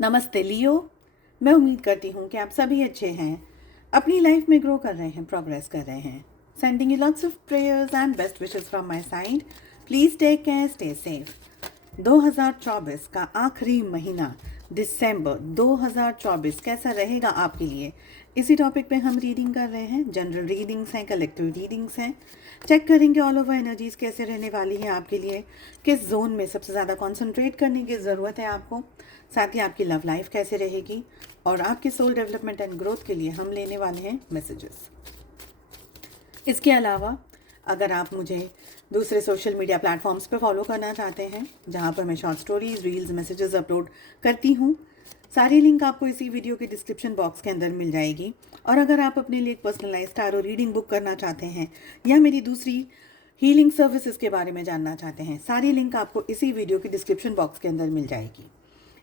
नमस्ते लियो। मैं उम्मीद करती हूँ कि आप सभी अच्छे हैं, अपनी लाइफ में ग्रो कर रहे हैं, प्रोग्रेस कर रहे हैं। Sending you lots of prayers and best wishes from my side. Please take care, stay safe. 2024 का आखिरी महीना दिसंबर 2024 कैसा रहेगा आपके लिए, इसी टॉपिक पे हम रीडिंग कर रहे हैं। जनरल रीडिंग्स हैं, कलेक्टिव रीडिंग्स हैं। चेक करेंगे ऑल ओवर एनर्जीज कैसे रहने वाली है आपके लिए, किस जोन में सबसे ज़्यादा कंसंट्रेट करने की ज़रूरत है आपको, साथ ही आपकी लव लाइफ कैसे रहेगी, और आपके सोल डेवलपमेंट एंड ग्रोथ के लिए हम लेने वाले हैं मैसेजेस। इसके अलावा अगर आप मुझे दूसरे सोशल मीडिया प्लेटफॉर्म्स पे फॉलो करना चाहते हैं, जहाँ पर मैं short stories, reels, messages upload करती हूँ, सारी लिंक आपको इसी वीडियो के डिस्क्रिप्शन बॉक्स के अंदर मिल जाएगी। और अगर आप अपने लिए एक पर्सनलाइज टारो रीडिंग बुक करना चाहते हैं या मेरी दूसरी हीलिंग सर्विसेज के बारे में जानना चाहते हैं, सारी लिंक आपको इसी वीडियो के डिस्क्रिप्शन बॉक्स के अंदर मिल जाएगी।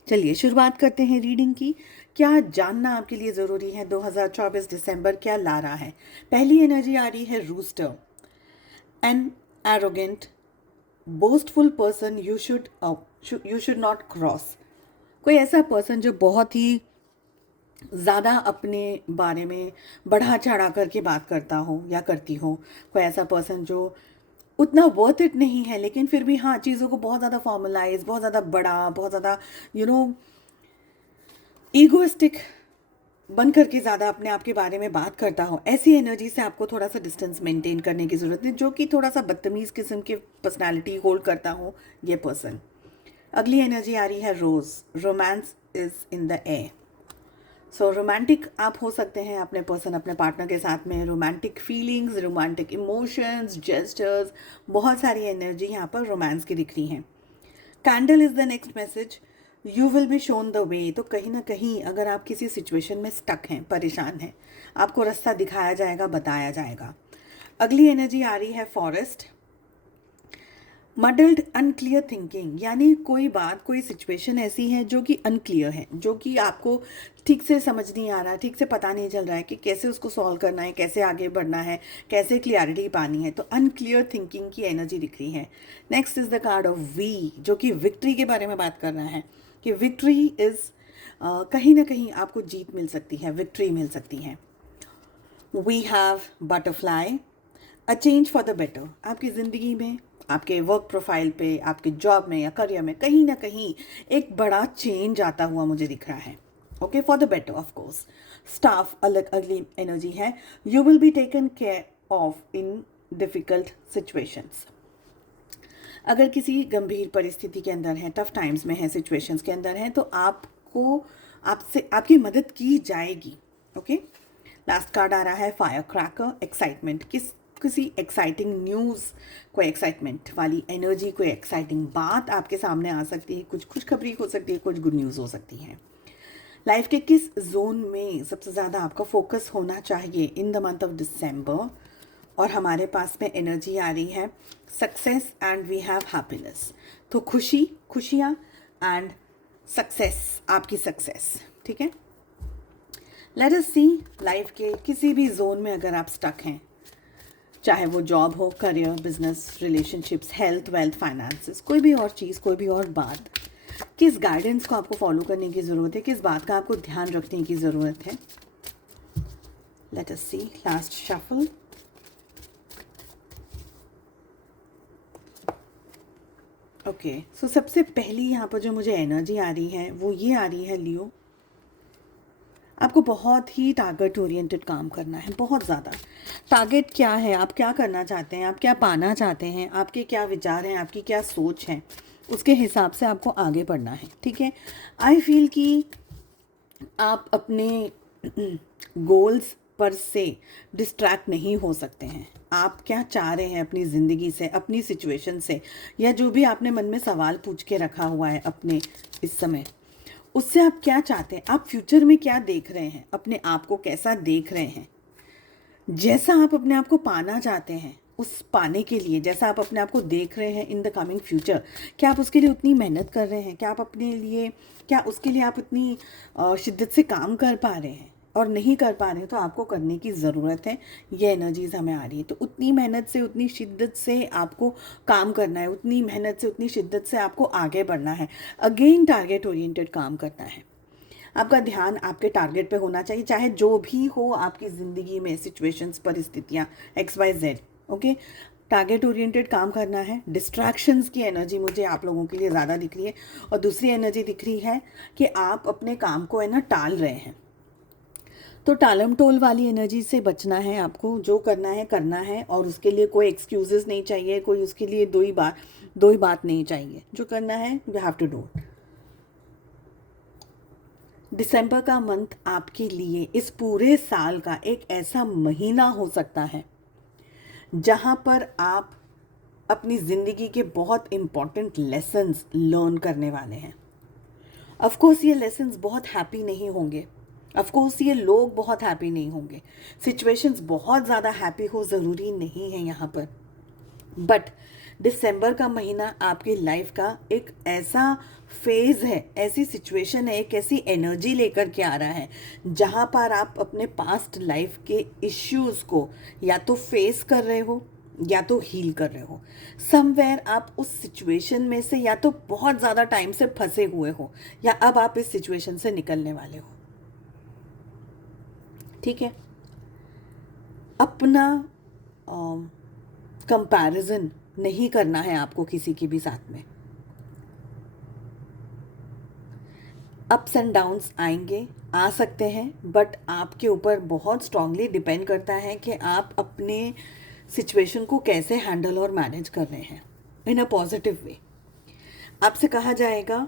चलिए शुरुआत करते हैं रीडिंग की। क्या जानना आपके लिए ज़रूरी है, 2024 दिसंबर क्या ला रहा है। पहली एनर्जी आ रही है rooster. An arrogant boastful person you should not cross. कोई ऐसा पर्सन जो बहुत ही ज़्यादा अपने बारे में बढ़ा चढ़ा करके बात करता हो या करती हो। कोई ऐसा पर्सन जो उतना वर्थ इट नहीं है, लेकिन फिर भी हाँ चीज़ों को बहुत ज़्यादा फॉर्मलाइज, बहुत ज़्यादा बड़ा, बहुत ज़्यादा ईगोइस्टिक बन करके ज़्यादा अपने आप के बारे में बात करता हो। ऐसी एनर्जी से आपको थोड़ा सा डिस्टेंस मेंटेन करने की ज़रूरत है, जो कि थोड़ा सा बदतमीज़ किस्म की पर्सनालिटी होल्ड करता हो ये पर्सन। अगली एनर्जी आ रही है रोज़। Romance is in the air. So romantic आप हो सकते हैं अपने पर्सन, अपने पार्टनर के साथ में। Romantic feelings, romantic emotions, gestures, बहुत सारी एनर्जी यहाँ पर रोमांस की दिख रही हैं। Candle is the next message. You will be shown the way. तो कहीं ना कहीं अगर आप किसी सिचुएशन में स्टक हैं, परेशान हैं, आपको रास्ता दिखाया जाएगा, बताया जाएगा। अगली एनर्जी आ रही है फॉरेस्ट। मडल्ड अनक्लियर थिंकिंग, यानी कोई बात, कोई सिचुएशन ऐसी है जो कि अनक्लियर है, जो कि आपको ठीक से समझ नहीं आ रहा, ठीक से पता नहीं चल रहा है कि कैसे उसको सॉल्व करना है, कैसे आगे बढ़ना है, कैसे क्लियरिटी पानी है। तो अनक्लियर थिंकिंग की एनर्जी दिख रही है। Next is the card of V, जो कि विक्ट्री के बारे में बात कर रहा है कि विक्ट्री इज कहीं ना कहीं आपको जीत मिल सकती है, विक्ट्री मिल सकती है। We have butterfly. A change for the better. आपकी ज़िंदगी में, आपके वर्क प्रोफाइल पे, आपके जॉब में या करियर में कहीं ना कहीं एक बड़ा चेंज आता हुआ मुझे दिख रहा है। Okay, for the better of course. Staff अलग अगली एनर्जी है। You will be taken care of in difficult situations. अगर किसी गंभीर परिस्थिति के अंदर है, टफ टाइम्स में है, सिचुएशंस के अंदर है, तो आपको आपसे आपकी मदद की जाएगी। ओके, लास्ट कार्ड आ रहा है फायर क्रैकर। एक्साइटमेंट, किसी एक्साइटिंग न्यूज़, कोई एक्साइटमेंट वाली एनर्जी, कोई एक्साइटिंग बात आपके सामने आ सकती है। कुछ खुशखबरी हो सकती है, कुछ गुड न्यूज़ हो सकती है। लाइफ के किस जोन में सबसे ज़्यादा आपका फोकस होना चाहिए in the month of December. और हमारे पास में एनर्जी आ रही है success and we have happiness. तो खुशियाँ एंड सक्सेस, आपकी सक्सेस। ठीक है, लेट अस सी लाइफ के किसी भी जोन में अगर आप स्टक हैं, चाहे वो जॉब हो, career, business, relationships, health, wealth, finances, कोई भी और चीज़, कोई भी और बात, किस गाइडेंस को आपको फॉलो करने की ज़रूरत है, किस बात का आपको ध्यान रखने की ज़रूरत है। लेट अस सी लास्ट शफल। ओके, सो सबसे पहली यहाँ पर जो मुझे एनर्जी आ रही है वो ये आ रही है लियो, आपको बहुत ही टारगेट ओरिएंटेड काम करना है, बहुत ज़्यादा। टारगेट क्या है, आप क्या करना चाहते हैं, आप क्या पाना चाहते हैं, आपके क्या विचार हैं, आपकी क्या सोच है, उसके हिसाब से आपको आगे बढ़ना है। ठीक है, आई फील कि आप अपने गोल्स पर से डिस्ट्रैक्ट नहीं हो सकते हैं। आप क्या चाह रहे हैं अपनी ज़िंदगी से, अपनी सिचुएशन से, या जो भी आपने मन में सवाल पूछ के रखा हुआ है अपने इस समय, उससे आप क्या चाहते हैं, आप फ्यूचर में क्या देख रहे हैं, अपने आप को कैसा देख रहे हैं, जैसा आप अपने आप को पाना चाहते हैं, उस पाने के लिए जैसा आप अपने आप को देख रहे हैं इन द कमिंग फ्यूचर, क्या आप उसके लिए उतनी मेहनत कर रहे हैं, क्या आप अपने लिए, क्या उसके लिए आप उतनी शिद्दत से काम कर पा रहे हैं। और नहीं कर पा रहे हैं तो आपको करने की ज़रूरत है। ये एनर्जीज हमें आ रही है, तो उतनी मेहनत से, उतनी शिद्दत से आपको काम करना है, उतनी मेहनत से, उतनी शिद्दत से आपको आगे बढ़ना है। अगेन टारगेट ओरिएंटेड काम करना है। आपका ध्यान आपके टारगेट पे होना चाहिए, चाहे जो भी हो आपकी ज़िंदगी में सिचुएशंस, परिस्थितियाँ, XYZ। ओके, टारगेट ओरिएंटेड काम करना है। डिस्ट्रैक्शंस की एनर्जी मुझे आप लोगों के लिए ज़्यादा दिख रही है, और दूसरी एनर्जी दिख रही है कि आप अपने काम को है ना टाल रहे हैं। तो टालम टोल वाली एनर्जी से बचना है आपको। जो करना है, और उसके लिए कोई एक्सक्यूजेस नहीं चाहिए, कोई उसके लिए दो ही बात नहीं चाहिए। जो करना है यू हैव टू डू। दिसंबर का मंथ आपके लिए इस पूरे साल का एक ऐसा महीना हो सकता है जहां पर आप अपनी ज़िंदगी के बहुत इम्पॉर्टेंट लेसन्स लर्न करने वाले हैं। ऑफ कोर्स ये लेसन्स बहुत हैप्पी नहीं होंगे, ऑफ कोर्स ये लोग बहुत हैप्पी नहीं होंगे, सिचुएशंस बहुत ज़्यादा हैप्पी हो ज़रूरी नहीं है यहाँ पर। बट दिसंबर का महीना आपकी लाइफ का एक ऐसा फेज़ है, ऐसी सिचुएशन है, एक ऐसी एनर्जी लेकर के आ रहा है जहाँ पर आप अपने पास्ट लाइफ के इश्यूज़ को या तो फेस कर रहे हो या तो हील कर रहे हो। समवेयर आप उस सिचुएशन में से या तो बहुत ज़्यादा टाइम से फंसे हुए हो, या अब आप इस सिचुएशन से निकलने वाले हो। ठीक है, अपना कंपैरिजन नहीं करना है आपको किसी की भी साथ में। अप्स एंड डाउन्स आएंगे, आ सकते हैं, बट आपके ऊपर बहुत स्ट्रांगली डिपेंड करता है कि आप अपने सिचुएशन को कैसे हैंडल और मैनेज कर रहे हैं इन अ पॉजिटिव वे। आपसे कहा जाएगा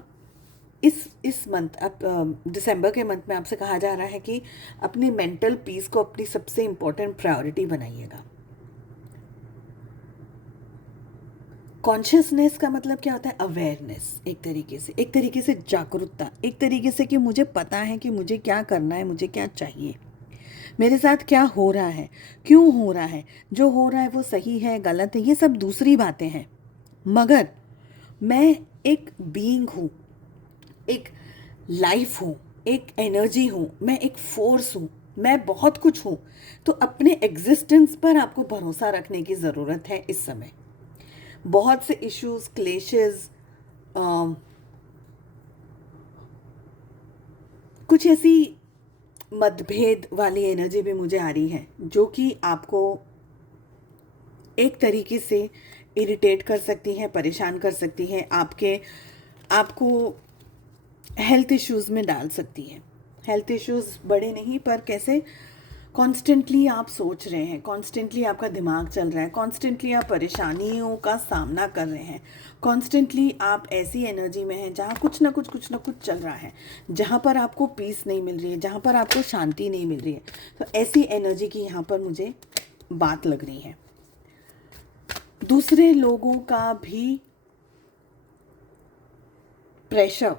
इस मंथ, अब दिसंबर के मंथ में आपसे कहा जा रहा है कि अपनी मेंटल पीस को अपनी सबसे इम्पोर्टेंट प्रायोरिटी बनाइएगा। कॉन्शियसनेस का मतलब क्या होता है? अवेयरनेस, एक तरीके से जागरूकता, एक तरीके से कि मुझे पता है कि मुझे क्या करना है, मुझे क्या चाहिए, मेरे साथ क्या हो रहा है, क्यों हो रहा है, जो हो रहा है वो सही है गलत है, ये सब दूसरी बातें हैं। मगर मैं एक बीइंग हूँ, एक लाइफ हूँ, एक एनर्जी हूँ, मैं एक फोर्स हूँ, मैं बहुत कुछ हूँ। तो अपने एग्जिस्टेंस पर आपको भरोसा रखने की ज़रूरत है इस समय। बहुत से इश्यूज, क्लेशेस, कुछ ऐसी मतभेद वाली एनर्जी भी मुझे आ रही है जो कि आपको एक तरीके से इरिटेट कर सकती हैं, परेशान कर सकती हैं, आपको हेल्थ इश्यूज़ में डाल सकती हैं। हेल्थ इश्यूज़ बड़े नहीं, पर कैसे कॉन्स्टेंटली आप सोच रहे हैं, कॉन्स्टेंटली आपका दिमाग चल रहा है, कॉन्स्टेंटली आप परेशानियों का सामना कर रहे हैं, कॉन्स्टेंटली आप ऐसी एनर्जी में हैं जहाँ कुछ ना कुछ चल रहा है, जहाँ पर आपको पीस नहीं मिल रही है, जहाँ पर आपको शांति नहीं मिल रही है। तो ऐसी एनर्जी की यहाँ पर मुझे बात लग रही है। दूसरे लोगों का भी प्रेशर,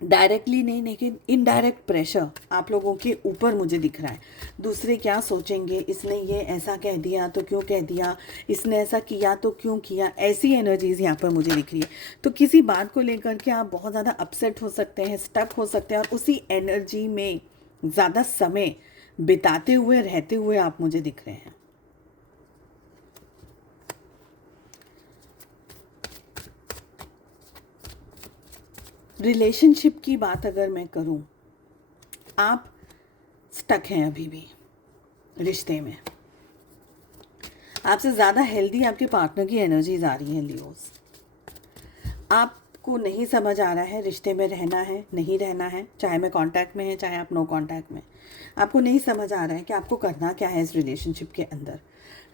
डायरेक्टली नहीं लेकिन इनडायरेक्ट प्रेशर आप लोगों के ऊपर मुझे दिख रहा है। दूसरे क्या सोचेंगे, इसने ये ऐसा कह दिया तो क्यों कह दिया, इसने ऐसा किया तो क्यों किया, ऐसी एनर्जीज यहाँ पर मुझे दिख रही है। तो किसी बात को लेकर के आप बहुत ज़्यादा अपसेट हो सकते हैं, स्टक हो सकते हैं, और उसी एनर्जी में ज़्यादा समय बिताते हुए, रहते हुए आप मुझे दिख रहे हैं। रिलेशनशिप की बात अगर मैं करूं, आप स्टक हैं अभी भी रिश्ते में। आपसे ज़्यादा हेल्दी आपके पार्टनर की एनर्जीज आ रही हैं लियोस। आपको नहीं समझ आ रहा है रिश्ते में रहना है नहीं रहना है, चाहे मैं कांटेक्ट में है चाहे आप नो कांटेक्ट में। आपको नहीं समझ आ रहा है कि आपको करना क्या है इस रिलेशनशिप के अंदर।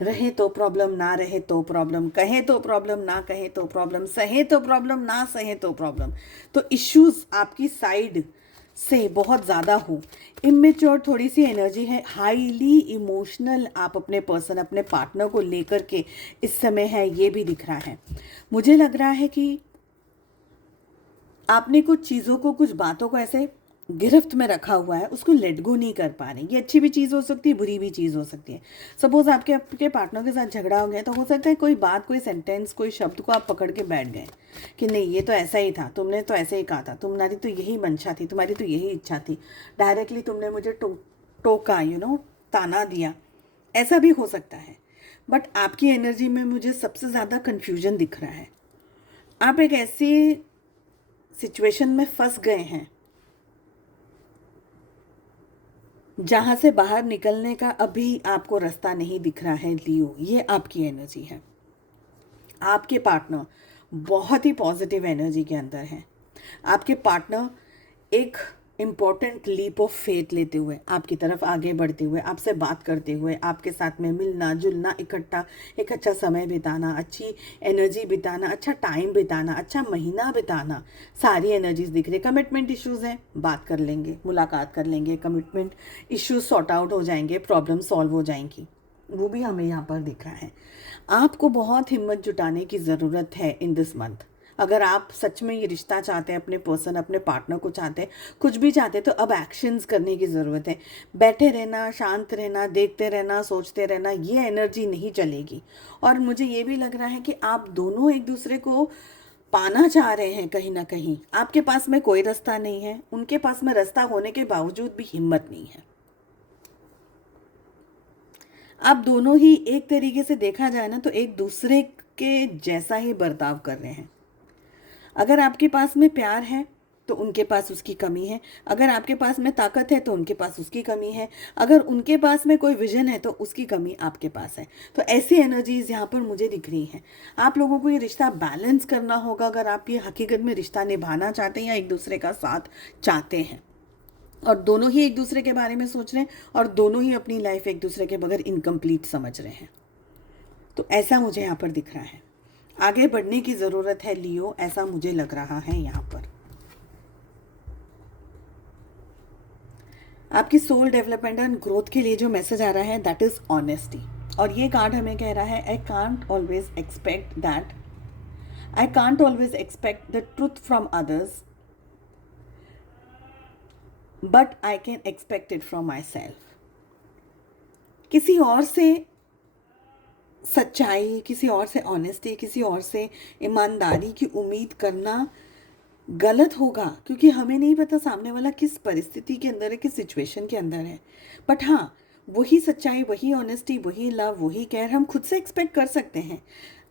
रहे तो प्रॉब्लम, ना रहे तो प्रॉब्लम, कहे तो प्रॉब्लम, ना कहे तो प्रॉब्लम, सहे तो प्रॉब्लम, ना सहे तो प्रॉब्लम। तो इश्यूज आपकी साइड से बहुत ज़्यादा हो, इमेच्योर थोड़ी सी एनर्जी है, हाईली इमोशनल आप अपने पर्सन, अपने पार्टनर को लेकर के इस समय है, ये भी दिख रहा है। मुझे लग रहा है कि आपने कुछ चीज़ों को, कुछ बातों को ऐसे गिरफ्त में रखा हुआ है, उसको लेट गो नहीं कर पा रहे। ये अच्छी भी चीज़ हो सकती है, बुरी भी चीज़ हो सकती है। सपोज आपके पार्टनर के साथ झगड़ा हो गया, तो हो सकता है कोई बात, कोई सेंटेंस, कोई शब्द को आप पकड़ के बैठ गए कि नहीं ये तो ऐसा ही था, तुमने तो ऐसे ही कहा था, तुम्हारी तो यही मंशा थी, तुम्हारी तो यही इच्छा थी, डायरेक्टली तुमने मुझे टोका, ताना दिया। ऐसा भी हो सकता है। बट आपकी एनर्जी में मुझे सबसे ज़्यादा कन्फ्यूजन दिख रहा है। आप एक ऐसी सिचुएशन में फंस गए हैं जहाँ से बाहर निकलने का अभी आपको रास्ता नहीं दिख रहा है लियो, ये आपकी एनर्जी है। आपके पार्टनर बहुत ही पॉजिटिव एनर्जी के अंदर है। आपके पार्टनर एक इम्पॉर्टेंट लीप ऑफ फेथ लेते हुए आपकी तरफ आगे बढ़ते हुए, आपसे बात करते हुए, आपके साथ में मिलना जुलना, इकट्ठा एक अच्छा समय बिताना, अच्छी एनर्जी बिताना, अच्छा टाइम बिताना, अच्छा महीना बिताना, सारी एनर्जीज दिख रही। कमिटमेंट इश्यूज हैं, बात कर लेंगे, मुलाकात कर लेंगे, कमिटमेंट इश्यूज सॉर्ट आउट हो जाएंगे, प्रॉब्लम सॉल्व हो जाएंगी, वो भी हमें यहाँ पर दिख रहा है। आपको बहुत हिम्मत जुटाने की ज़रूरत है इन दिस मंथ। अगर आप सच में ये रिश्ता चाहते हैं, अपने पर्सन, अपने पार्टनर को चाहते हैं, कुछ भी चाहते हैं, तो अब एक्शंस करने की ज़रूरत है। बैठे रहना, शांत रहना, देखते रहना, सोचते रहना, ये एनर्जी नहीं चलेगी। और मुझे ये भी लग रहा है कि आप दोनों एक दूसरे को पाना चाह रहे हैं कहीं ना कहीं। आपके पास में कोई रास्ता नहीं है, उनके पास में रास्ता होने के बावजूद भी हिम्मत नहीं है। आप दोनों ही एक तरीके से देखा जाए ना तो एक दूसरे के जैसा ही बर्ताव कर रहे हैं। अगर आपके पास में प्यार है तो उनके पास उसकी कमी है, अगर आपके पास में ताकत है तो उनके पास उसकी कमी है, अगर उनके पास में कोई विजन है तो उसकी कमी आपके पास है। तो ऐसी एनर्जीज यहाँ पर मुझे दिख रही हैं। आप लोगों को ये रिश्ता बैलेंस करना होगा अगर आप ये हकीकत में रिश्ता निभाना चाहते हैं या एक दूसरे का साथ चाहते हैं, और दोनों ही एक दूसरे के बारे में सोच रहे हैं और दोनों ही अपनी लाइफ एक दूसरे के बगैर इनकम्प्लीट समझ रहे हैं। तो ऐसा मुझे यहाँ पर दिख रहा है। आगे बढ़ने की ज़रूरत है लियो, ऐसा मुझे लग रहा है यहाँ पर। आपकी सोल डेवलपमेंट एंड ग्रोथ के लिए जो मैसेज आ रहा है दैट इज़ ऑनेस्टी। और ये कार्ड हमें कह रहा है I can't always expect the truth from others, but I can expect it from my self. किसी और से सच्चाई, किसी और से ऑनेस्टी, किसी और से ईमानदारी की उम्मीद करना गलत होगा, क्योंकि हमें नहीं पता सामने वाला किस परिस्थिति के अंदर है, किस सिचुएशन के अंदर है। बट हाँ, वही सच्चाई, वही ऑनेस्टी, वही लव, वही केयर हम खुद से एक्सपेक्ट कर सकते हैं।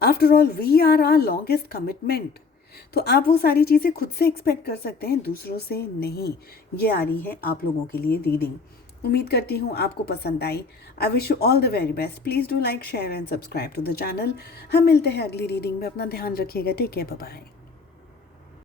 After all we are our longest commitment. तो आप वो सारी चीज़ें खुद से एक्सपेक्ट कर सकते हैं, दूसरों से नहीं। ये आ रही है आप लोगों के लिए रीडिंग। उम्मीद करती हूँ आपको पसंद आई। I wish you all the very best. Please do like, share and subscribe to the channel. हम मिलते हैं अगली रीडिंग में। अपना ध्यान रखिएगा। Take care, bye bye.